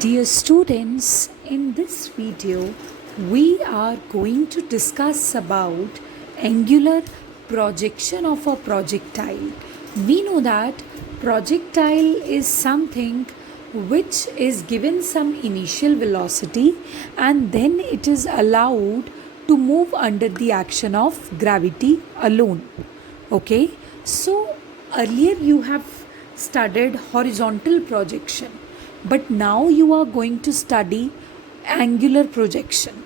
Dear students, in this video we are going to discuss about angular projection of a projectile. We know that projectile is something which is given some initial velocity and then it is allowed to move under the action of gravity alone. Okay, so earlier you have studied horizontal projection, but now you are going to study angular projection.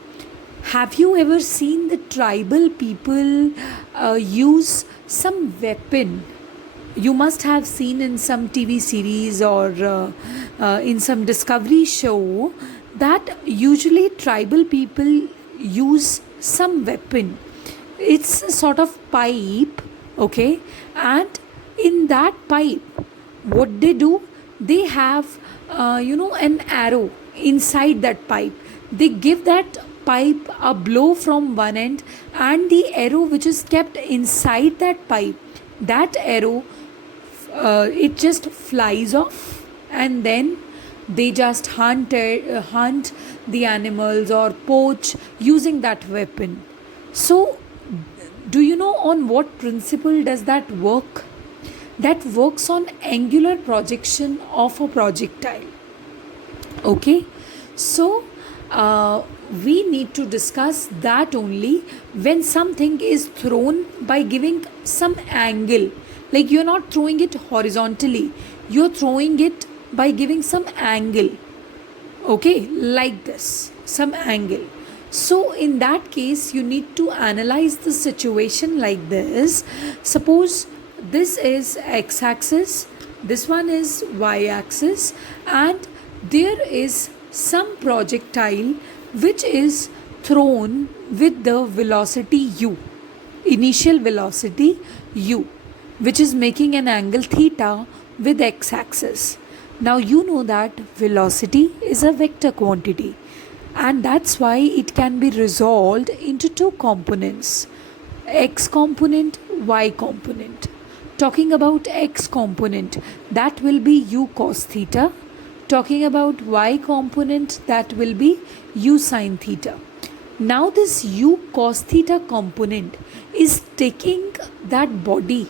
Have you ever seen the tribal people use some weapon? You must have seen in some TV series or in some discovery show that usually tribal people use some weapon. It's a sort of pipe, okay, and in that pipe what they do, they have an arrow inside that pipe. They give that pipe a blow from one end, and the arrow which is kept inside that pipe, that arrow it just flies off, and then they just hunt the animals or poach using that weapon. So do you know on what principle does that work? That works on angular projection of a projectile. Okay, so we need to discuss that only when something is thrown by giving some angle. Like you're not throwing it horizontally, you're throwing it by giving some angle. Okay, like this, some angle. So in that case you need to analyze the situation like this. Suppose this is x-axis, this one is y-axis, and there is some projectile which is thrown with the velocity u, initial velocity u, which is making an angle theta with x-axis. Now you know that velocity is a vector quantity, and that's why it can be resolved into two components, x component, y component. Talking about x component, that will be u cos theta. Talking about y component, that will be u sin theta. Now this u cos theta component is taking that body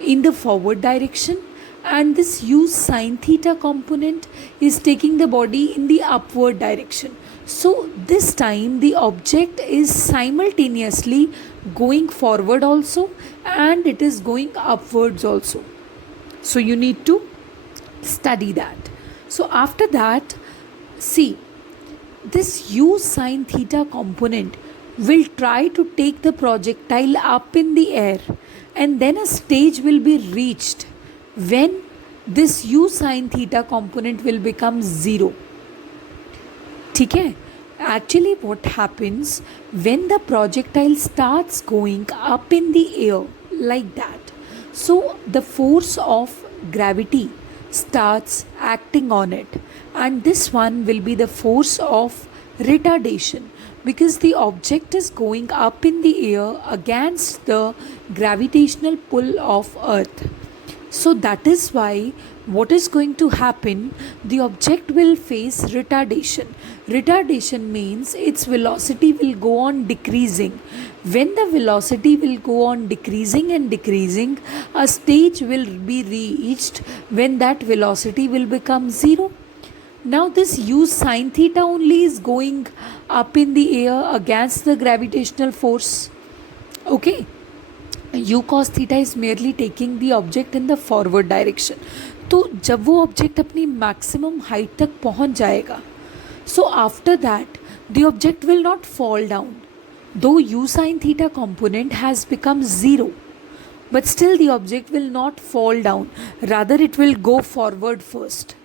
in the forward direction, and this u sin theta component is taking the body in the upward direction. So this time the object is simultaneously going forward also and it is going upwards also. So you need to study that. So after that, see, this u sin theta component will try to take the projectile up in the air, and then a stage will be reached when this u sin theta component will become 0. ठीक है? Actually what happens when the projectile starts going up in the air like that, so the force of gravity starts acting on it, and this one will be the force of retardation, because the object is going up in the air against the gravitational pull of earth. So that is why what is going to happen, the object will face retardation. Retardation means its velocity will go on decreasing. When the velocity will go on decreasing and decreasing, a stage will be reached when that velocity will become 0. Now this u sin theta only is going up in the air against the gravitational force. Okay, u cos theta is merely taking the object in the forward direction. तो जब वो object अपनी maximum height तक पहुंच जाएगा, so after that the object will not fall down, दो u sin theta component has become 0, but still the object will not fall down, rather it will go forward first,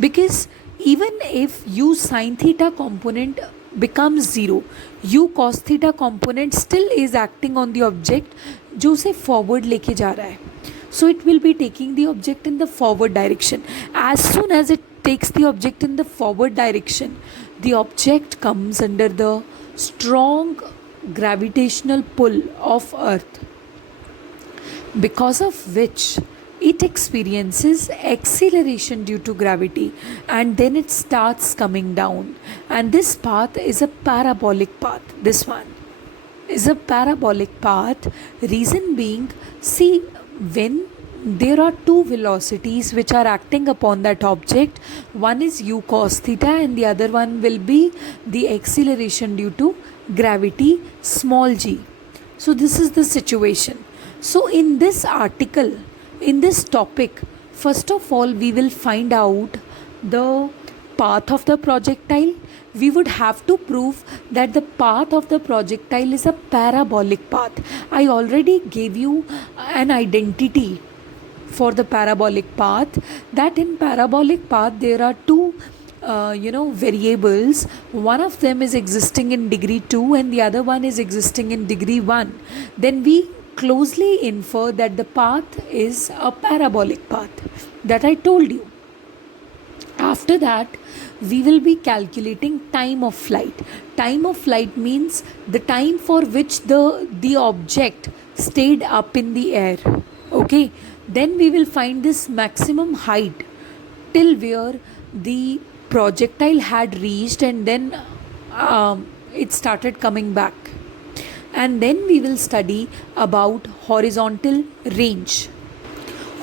because even if u sin theta component becomes 0, u cos theta component still is acting on the object जो उसे forward लेके जा रहा है. So it will be taking the object in the forward direction. As soon as it takes the object in the forward direction, the object comes under the strong gravitational pull of earth, because of which it experiences acceleration due to gravity, and then it starts coming down. And this path is a parabolic path. This one is a parabolic path. Reason being, see, when there are two velocities which are acting upon that object, one is u cos theta and the other one will be the acceleration due to gravity, small g. So this is the situation. So in this article, in this topic, first of all we will find out the path of the projectile. We would have to prove that the path of the projectile is a parabolic path. I already gave you an identity for the parabolic path, that in parabolic path there are two variables. One of them is existing in degree 2 and the other one is existing in degree 1. Then we closely infer that the path is a parabolic path, that I told you. After that, we will be calculating time of flight. Time of flight means the time for which the object stayed up in the air. Okay, then we will find this maximum height till where the projectile had reached, and then it started coming back. And then we will study about horizontal range.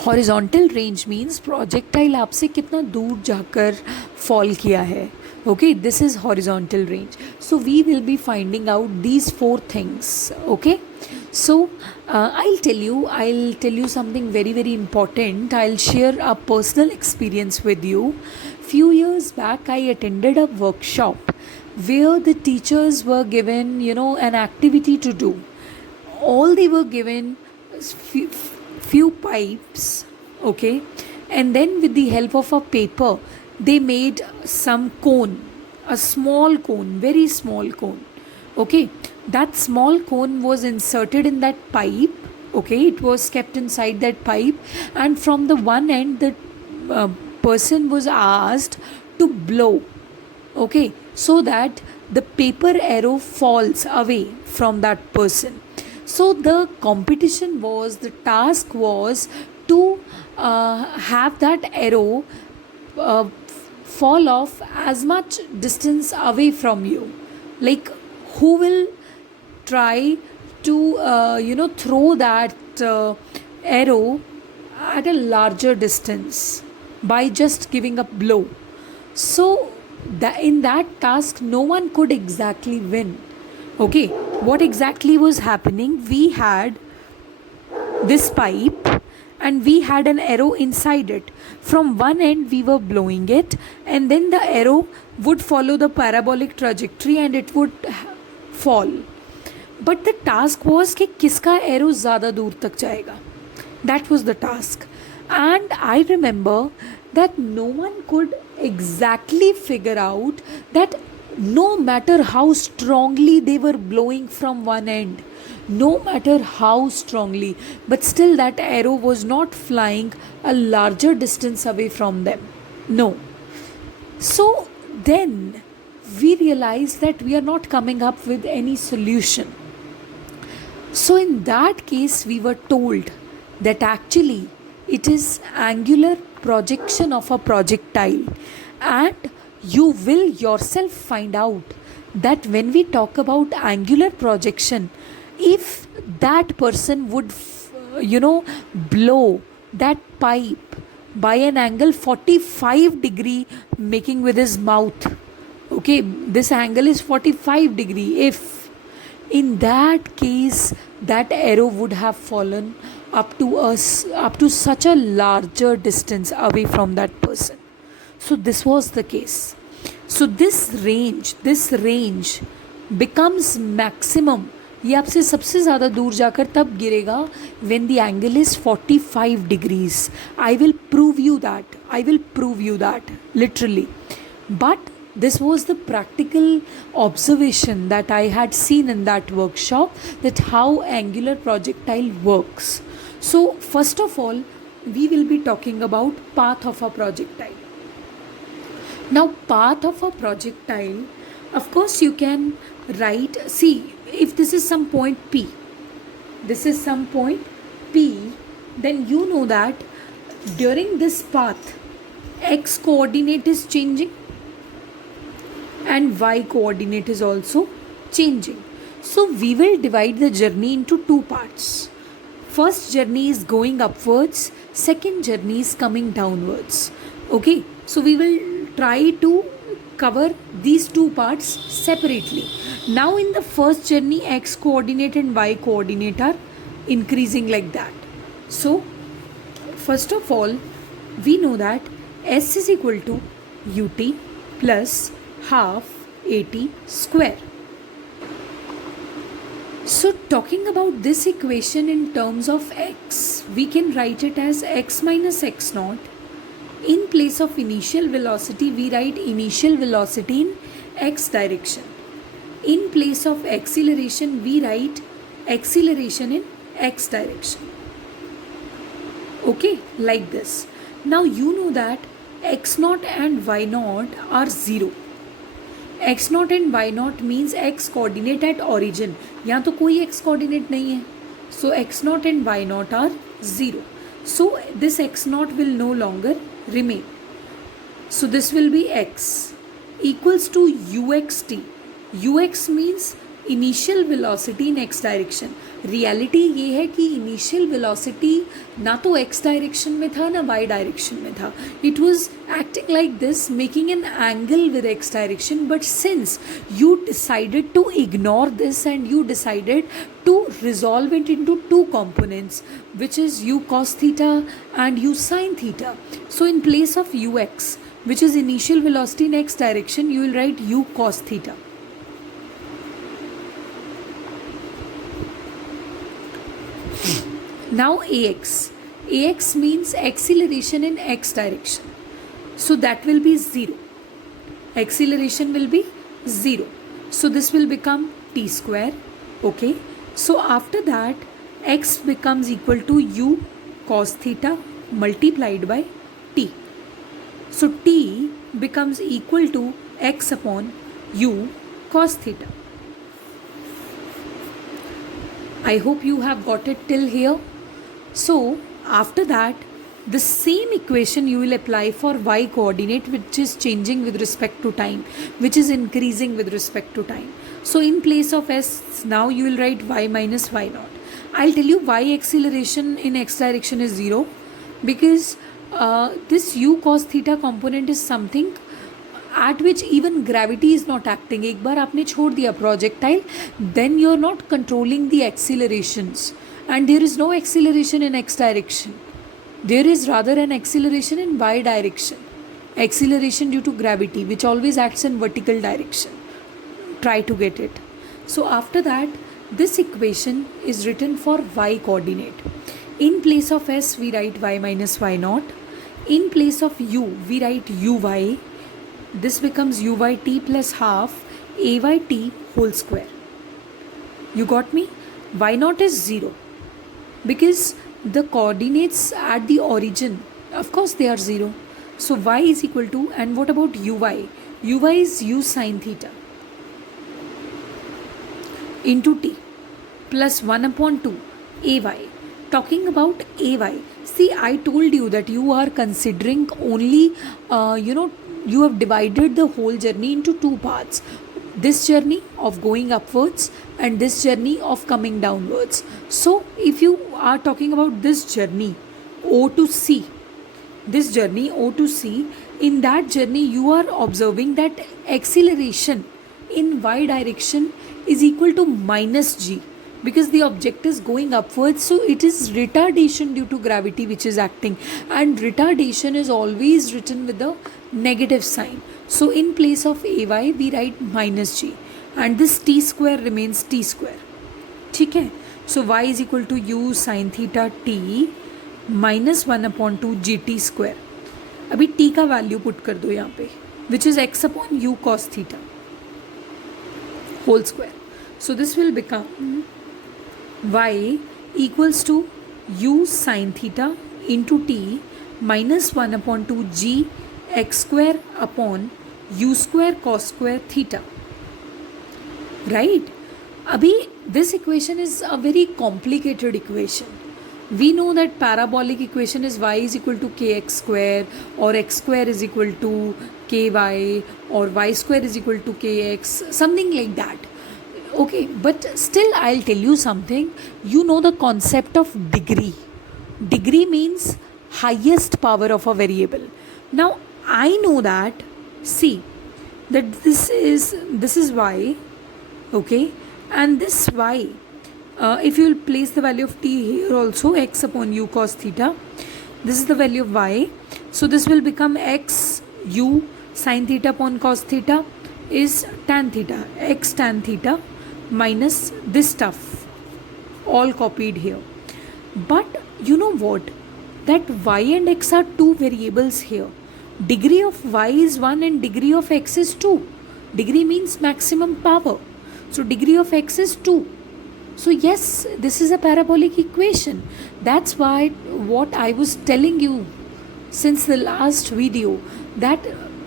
Horizontal range means projectile आपसे कितना दूर जाकर fall किया है. Okay, this is horizontal range. So we will be finding out these four things. Okay, so I'll tell you something very, very important. I'll share a personal experience with you. Few years back I attended a workshop where the teachers were given an activity to do. All they were given few pipes, okay, and then with the help of a paper they made some cone, a small cone, very small cone. Okay, that small cone was inserted in that pipe. Okay, it was kept inside that pipe, and from the one end the person was asked to blow, okay, so that the paper arrow falls away from that person. So the competition was, the task was to have that arrow fall off as much distance away from you. Like, who will try to throw that arrow at a larger distance by just giving a blow. So in that task no one could exactly win. Okay, what exactly was happening? We had this pipe and we had an arrow inside it. From one end we were blowing it, and then the arrow would follow the parabolic trajectory and it would fall. But the task was कि किसका arrow ज़्यादा दूर तक जाएगा. That was the task. And I remember that no one could exactly figure out that no matter how strongly they were blowing from one end, no matter how strongly, but still that arrow was not flying a larger distance away from them. No. So then we realized that we are not coming up with any solution. So in that case we were told that actually it is angular projection of a projectile, and you will yourself find out that when we talk about angular projection, if that person would blow that pipe by an angle 45 degree making with his mouth, okay, this angle is 45 degree, if in that case that arrow would have fallen up to such a larger distance away from that person. So this was the case. So this range becomes maximum. ये आपसे सबसे ज़्यादा दूर जाकर तब गिरेगा when the angle is 45 degrees. I will prove you that literally. But this was the practical observation that I had seen in that workshop, that how angular projectile works. So first of all, we will be talking about path of a projectile. Now, path of a projectile, of course you can write, see, if this is some point P, then you know that during this path, x coordinate is changing and y coordinate is also changing. So we will divide the journey into two parts. First journey is going upwards, second journey is coming downwards. Okay, so we will try to cover these two parts separately. Now in the first journey, x coordinate and y coordinate are increasing like that. So first of all, we know that s is equal to ut plus half at square. So talking about this equation in terms of x, we can write it as x minus x naught. In place of initial velocity, we write initial velocity in x direction. In place of acceleration, we write acceleration in x direction. Okay, like this. Now you know that x naught and y naught are 0. x naught and y naught means x coordinate at origin. यहाँ तो कोई x coordinate नहीं है. So x naught and y naught are 0. So this x naught will no longer remain. So this will be x equals to uxt. ux means initial velocity in x direction. Reality ये है कि initial velocity ना तो x direction में था ना Y direction में था. It was acting like this, making an angle with x direction, but since you decided to ignore this and you decided to resolve it into two components, which is u cos theta and u sin theta, so in place of ux, which is initial velocity in x direction, you will write u cos theta. Now ax means acceleration in x direction. So that will be 0. Acceleration will be 0. So this will become t square. Okay. So after that, x becomes equal to u cos theta multiplied by t. So t becomes equal to x upon u cos theta. I hope you have got it till here. So after that, the same equation you will apply for y coordinate, which is changing with respect to time, which is increasing with respect to time. So in place of s, now you will write y minus y naught. I'll tell you why acceleration in x direction is 0, because this u cos theta component is something at which even gravity is not acting. एक बार आपने छोड़ दिया projectile, then you are not controlling the accelerations, and there is no acceleration in x direction. There is rather an acceleration in y direction. Acceleration due to gravity, which always acts in vertical direction. Try to get it. So after that, this equation is written for y coordinate. In place of s, we write y minus y naught. In place of u, we write uy. This becomes uyt plus half ayt whole square. You got me? Y naught is 0. Because the coordinates at the origin, of course they are 0. So y is equal to, and what about uy? Uy is u sin theta into t plus 1 upon 2 ay. Talking about ay, see, I told you that you are considering only, you have divided the whole journey into two parts. This journey of going upwards and this journey of coming downwards. So if you are talking about this journey O to C, this journey O to C, in that journey you are observing that acceleration in y direction is equal to minus g, because the object is going upwards, so it is retardation due to gravity which is acting, and retardation is always written with the negative sign. So in place of ay we write minus g, and this t square remains t square. ठीक है? So y is equal to u sin theta t minus 1 upon 2 gt square. अभी t का value put कर दो यहाँ पे, which is x upon u cos theta whole square. So this will become y equals to u sin theta into t minus 1 upon 2 g x square upon u square cos square theta. Right? Abhi, this equation is a very complicated equation. We know that parabolic equation is y is equal to kx square, or x square is equal to ky, or y square is equal to kx, something like that. Okay, but still I'll tell you something. You know the concept of degree. Degree means highest power of a variable. Now I know that, see, that this is y, okay, and this y, if you will place the value of t here also, x upon u cos theta, this is the value of y, so this will become x u sin theta upon cos theta is tan theta, x tan theta minus this stuff, all copied here. But you know what, that y and x are two variables here. Degree of y is 1 and degree of x is 2. Degree means maximum power, so degree of x is 2. So yes, this is a parabolic equation. That's why what I was telling you since the last video, that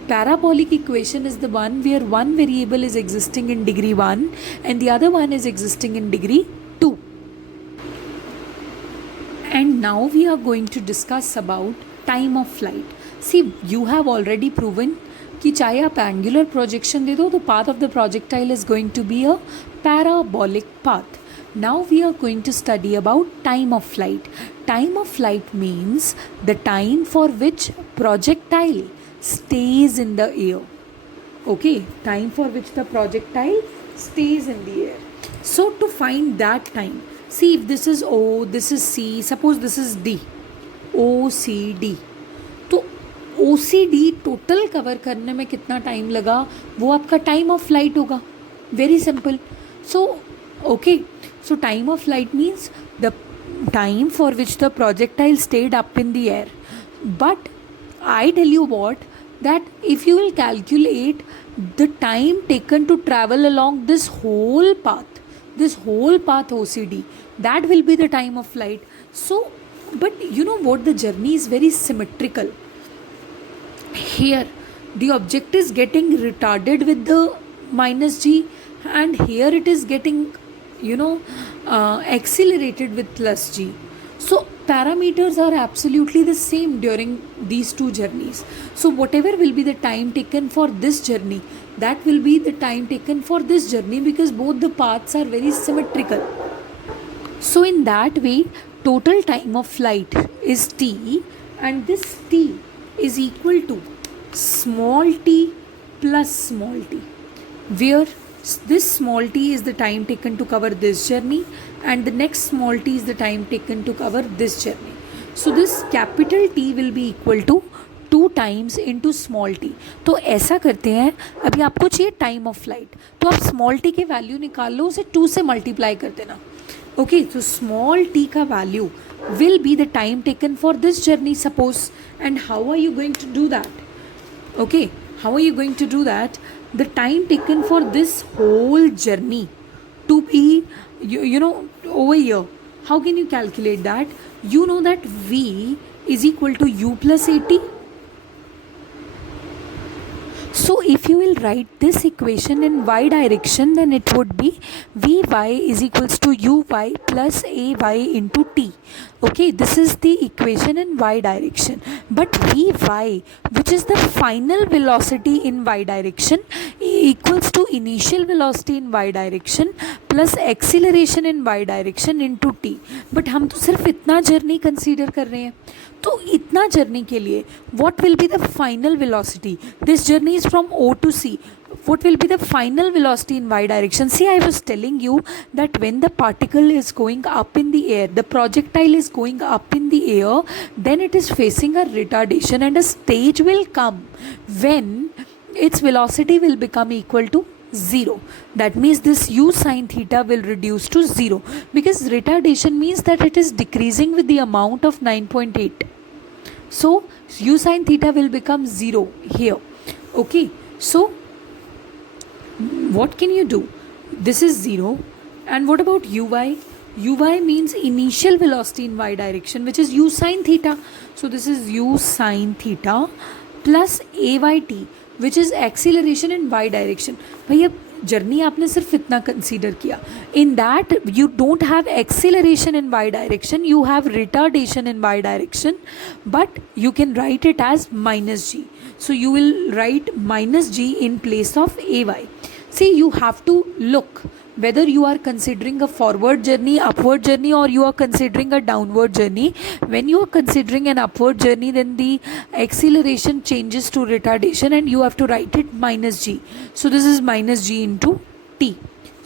parabolic equation is the one where one variable is existing in degree 1 and the other one is existing in degree 2. And now we are going to discuss about time of flight. See, you have already proven कि चाहे आप angular projection दे दो, तो path of the projectile is going to be a parabolic path. Now we are going to study about time of flight. Time of flight means the time for which projectile stays in the air. Okay, time for which the projectile stays in the air. So to find that time, see, if this is O, this is C, suppose this is D, O C D, तो O C D total cover करने में कितना time लगा, वो आपका time of flight होगा. Very simple. So okay, so time of flight means the time for which the projectile stayed up in the air. But I tell you what, that if you will calculate the time taken to travel along this whole path OCD, that will be the time of flight. So, but you know what, the journey is very symmetrical. Here the object is getting retarded with the minus g, and here it is getting, accelerated with plus g. So parameters are absolutely the same during these two journeys. So whatever will be the time taken for this journey, that will be the time taken for this journey, because both the paths are very symmetrical. So in that way, total time of flight is t, and this t is equal to small t plus small t, where this small t is the time taken to cover this journey and the next small t is the time taken to cover this journey. So this capital T will be equal to 2 times into small t. तो ऐसा करते हैं, अभी आपको चाहिए time of flight, तो आप small t के वैल्यू निकाल लो, उसे 2 से मल्टीप्लाई कर देना. ओके, तो स्मॉल t का value will be the time taken for this journey, suppose. And how are you going to do that? Okay, how are you going to do that? The time taken for this whole journey to be, over here, how can you calculate that? You know that v is equal to u plus at. So if you will write this equation in y direction, then it would be vy is equals to uy plus ay into t. Okay, this is the equation in y direction. But vy, which is the final velocity in y direction, equals to initial velocity in y direction plus acceleration in y direction into t. But हम तो सिर्फ इतना journey consider कर रहे हैं, तो इतना journey के लिए what will be the final velocity? This journey is from O to C. What will be the final velocity in y direction? See, I was telling you that when the particle is going up in the air, the projectile is going up in the air, then it is facing a retardation, and a stage will come when its velocity will become equal to 0. That means this u sin theta will reduce to 0, because retardation means that it is decreasing with the amount of 9.8. So u sin theta will become 0 here. Okay, so what can you do? This is 0. And what about uy? Uy means initial velocity in y direction, which is u sin theta. So this is u sin theta plus ayt, which is acceleration in y direction. भैया journey आपने सिर्फ इतना consider किया. In that you don't have acceleration in y direction, you have retardation in y direction, but you can write it as minus g. So you will write minus g in place of ay. See, you have to look whether you are considering a forward journey, upward journey, or you are considering a downward journey. When you are considering an upward journey, then the acceleration changes to retardation and you have to write it minus g. So this is minus g into t.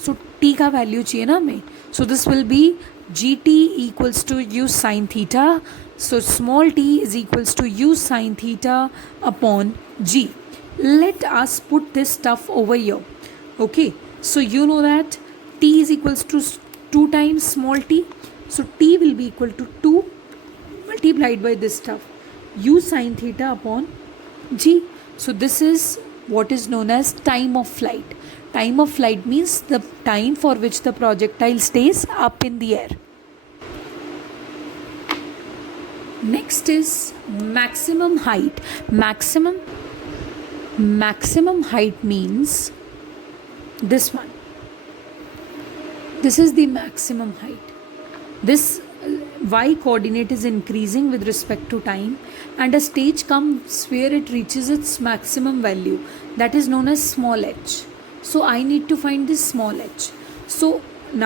So t का value चाहिए ना हमें. So this will be gt equals to u sin theta. So small t is equals to u sin theta upon g. Let us put this stuff over here. Okay, so you know that t is equals to 2 times small t. So t will be equal to 2 multiplied by this stuff, u sin theta upon g. So this is what is known as time of flight. Time of flight means the time for which the projectile stays up in the air. Next is maximum height. Maximum height means this one. This is the maximum height. This y coordinate is increasing with respect to time, and a stage comes where it reaches its maximum value, that is known as small h. So I need to find this small h. So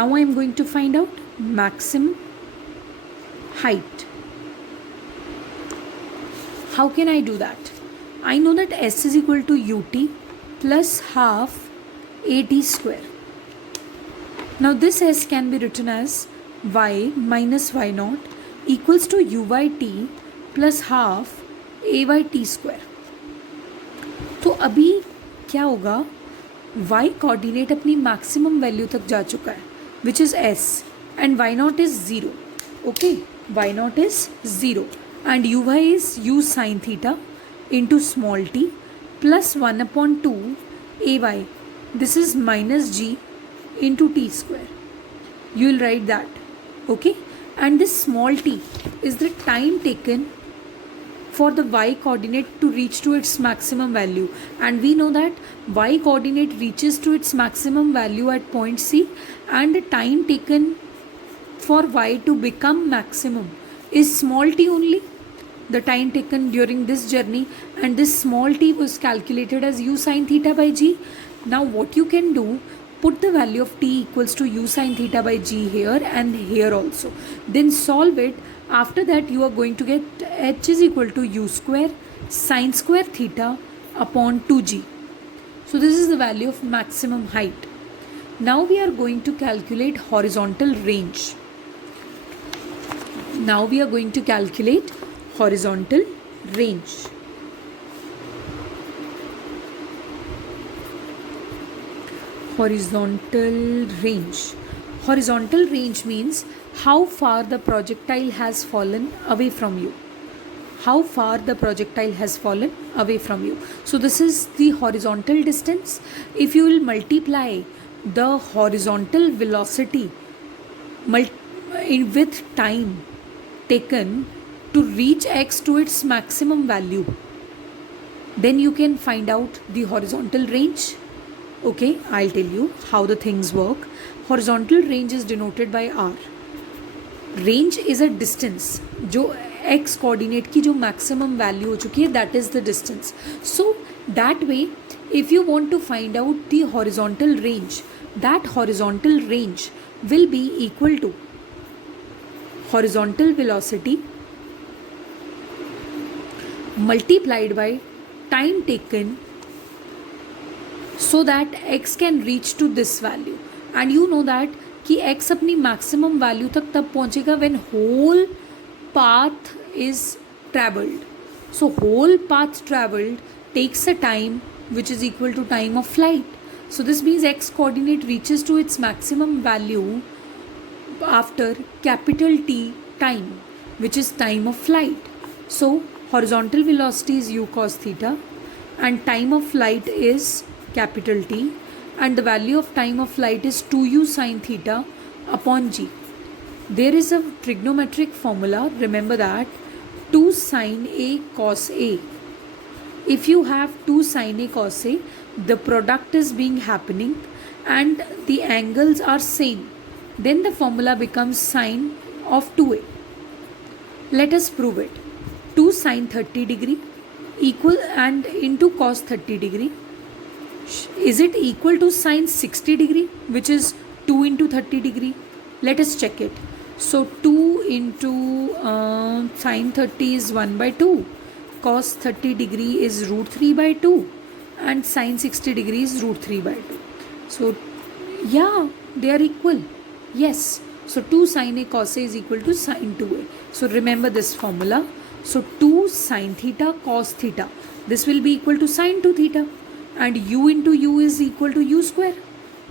now I am going to find out maximum height. How can I do that? I know that s is equal to ut plus half at square. Now this s can be written as y minus y naught equals to uyt plus half ayt square. तो अभी क्या होगा, y coordinate अपनी maximum value तक जा चुका है, which is s, and y not is zero. Okay, y not is zero and uy is u sin theta into small t plus 1 upon 2 ay. This is minus g into t square. You will write that. Okay, and this small t is the time taken for the y coordinate to reach to its maximum value, and we know that y coordinate reaches to its maximum value at point C, and the time taken for y to become maximum is small t only, the time taken during this journey, and this small t was calculated as u sin theta by g. Now what you can do, put the value of t equals to u sin theta by g here and here also, then solve it. After that you are going to get h is equal to u square sin square theta upon 2g. So this is the value of maximum height. Now we are going to calculate horizontal range. Now we are going to calculate horizontal range. Horizontal range. Horizontal range means how far the projectile has fallen away from you. How far the projectile has fallen away from you. So this is the horizontal distance. If you will multiply the horizontal velocity with time taken to reach x to its maximum value, then you can find out the horizontal range. Okay, I'll tell you how the things work. Horizontal range is denoted by r. Range is a distance जो x coordinate की जो maximum value हो चुकी है, that is the distance. So that way, if you want to find out the horizontal range, that horizontal range will be equal to horizontal velocity multiplied by time taken so that x can reach to this value. And you know that कि x अपनी maximum value तक तब पहुँचेगा when whole path is travelled. So whole path travelled takes a time which is equal to time of flight. So this means x coordinate reaches to its maximum value after capital T time, which is time of flight. So horizontal velocity is u cos theta and time of flight is capital T, and the value of time of flight is 2u sin theta upon g. There is a trigonometric formula, remember that, 2 sin A cos A. If you have 2 sin A cos A, the product is being happening and the angles are same, then the formula becomes sine of 2a. Let us prove it. 2 sine 30 degree equal and into cos 30 degree. Is it equal to sine 60 degree, which is 2 into 30 degree? Let us check it. So 2 into sine 30 is 1 by 2. Cos 30 degree is root 3 by 2. And sine 60 degree is root 3 by 2. So yeah, they are equal. Yes. So 2 sine a cos a is equal to sine 2a. So remember this formula. So 2 sine theta cos theta. This will be equal to sine 2 theta. And u into u is equal to u square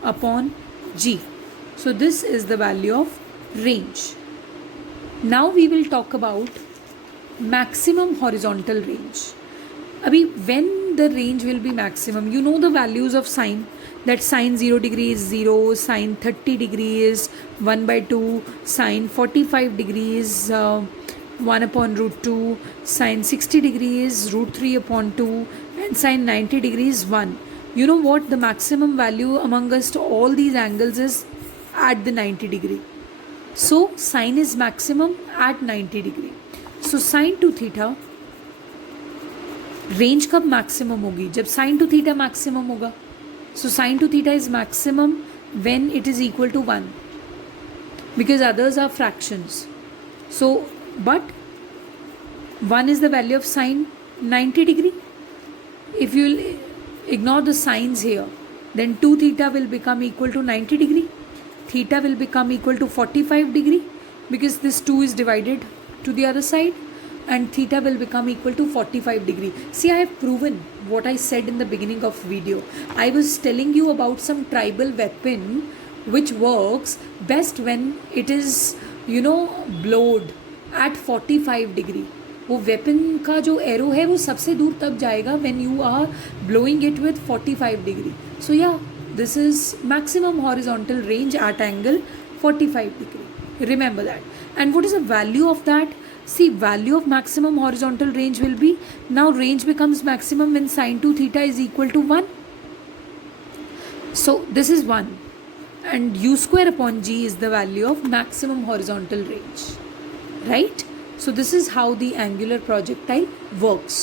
upon g. So this is the value of range. Now we will talk about maximum horizontal range. Abhi, when the range will be maximum, you know the values of sine, that sine 0 degree is 0, sine 30 degree is 1 by 2, sine 45 degree is 1 upon root 2, sine 60 degree is root 3 upon 2, and sine 90 degree is 1. You know what the maximum value amongst all these angles is at the 90 degree. So sine is maximum at 90 degree. So sine 2 theta, range कब maximum होगी? जब sine two theta maximum होगा. So sine two theta is maximum when it is equal to 1 because others are fractions. So but 1 is the value of sine 90 degree. If you ignore the signs here, then 2 theta will become equal to 90 degree. Theta will become equal to 45 degree because this 2 is divided to the other side, and theta will become equal to 45 degree. See, I have proven what I said in the beginning of video. I was telling you about some tribal weapon which works best when it is, blowed at 45 degree. वो weapon का जो arrow है वो सबसे दूर तब जाएगा when you are blowing it with 45 degree. So yeah, this is maximum horizontal range at angle 45 degree. Remember that. And what is the value of that? See, value of maximum horizontal range will be, now range becomes maximum when sine 2 theta is equal to 1. So this is 1. And u square upon g is the value of maximum horizontal range. Right? So this is how the angular projectile works.